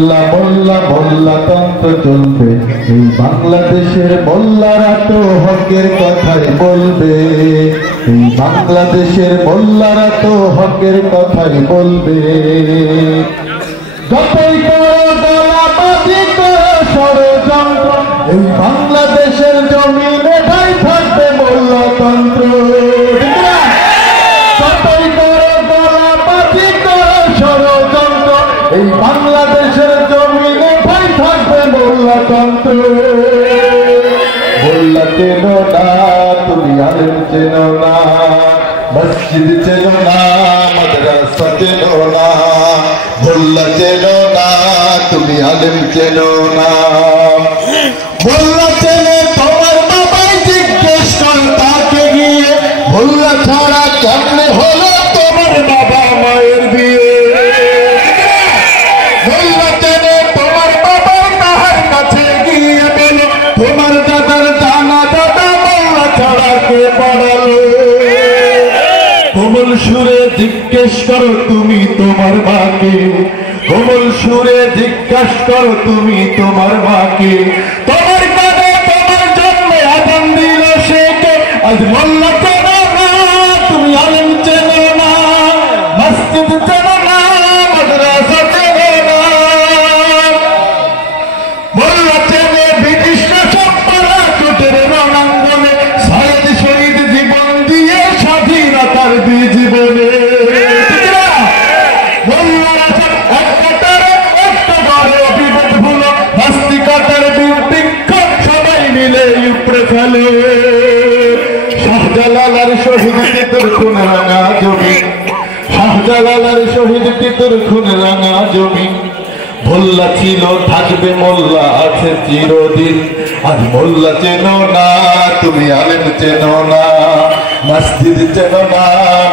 মোল্লা মোল্লা তন্ত্র চলবে, এই বাংলাদেশের মোল্লারা তো হকের কথাই বলবে, এই বাংলাদেশের মোল্লারা তো হকের কথাই বলবে। যতই করো দলাবাজি করো ষড়যন্ত্র, এই বাংলাদেশের জমিনে ঠাই থাকবে মোল্লাতন্ত্র। যতই করো দলাবাজি করো ষড়যন্ত্র, এই বাংলাদেশের জমিনে ঠাই থাকবে মোল্লাতন্ত্র। মোল্লা চেনো না তুমি, আলেম চেনো না, মসজিদ চেনো না, মাদ্রাসা চেনো না। মোল্লা চেনো না তুমি, আলেম চেনো না। মোল্লা চেনে তোমার বাবাই, জিজ্ঞেস কর তাকে গিয়ে, মোল্লা ছাড়া কেমনে হলো তোমার বাবা মায়ের বিয়ে। মোল্লা চেনে তোমার বাবা, তাহার কাছে গিয়ে বলো, তোমার দাদার জানা দাদা মোল্লা ছাড়া কে পড়ালো। কোমল সুরে জিজ্ঞেস করো তুমি তোমার মাকে, কোমল সুরে জিজ্ঞাস করো তুমি তোমার মাকে, তোমার কাঁধে তোমার জন্মে আজান দিল সে কে। আজ মোল্লা চেনো না তুমি, আলেম চেনো না, মসজিদ চেনো না, মাদ্রাসা চেনো না। মোল্লা চেনে ব্রিটিশ সপ্পারা চোটের রণাঙ্গনে, সাইদ শহীদ জীবন দিয়ে স্বাধীনতার জীবনে। শাহজালাল শহীদ তিতুর খুন রাঙা জমি, শাহজালাল শহীদ তিতুর খুন রাঙা জমি। মোল্লা ছিল থাকবে মোল্লা আছে চিরদিন। আজ মোল্লা চেনো না তুমি, আলেম চেনো না, মসজিদ চেনো না,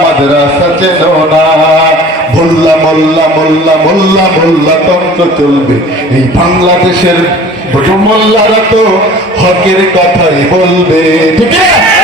মাদ্রাসা চেনো না। মোল্লা মোল্লা মোল্লা মোল্লা মোল্লা তন্ত্র চলবে, এই বাংলাদেশের মোল্লারা তো হকের কথাই বলবে। ঠিক আছে।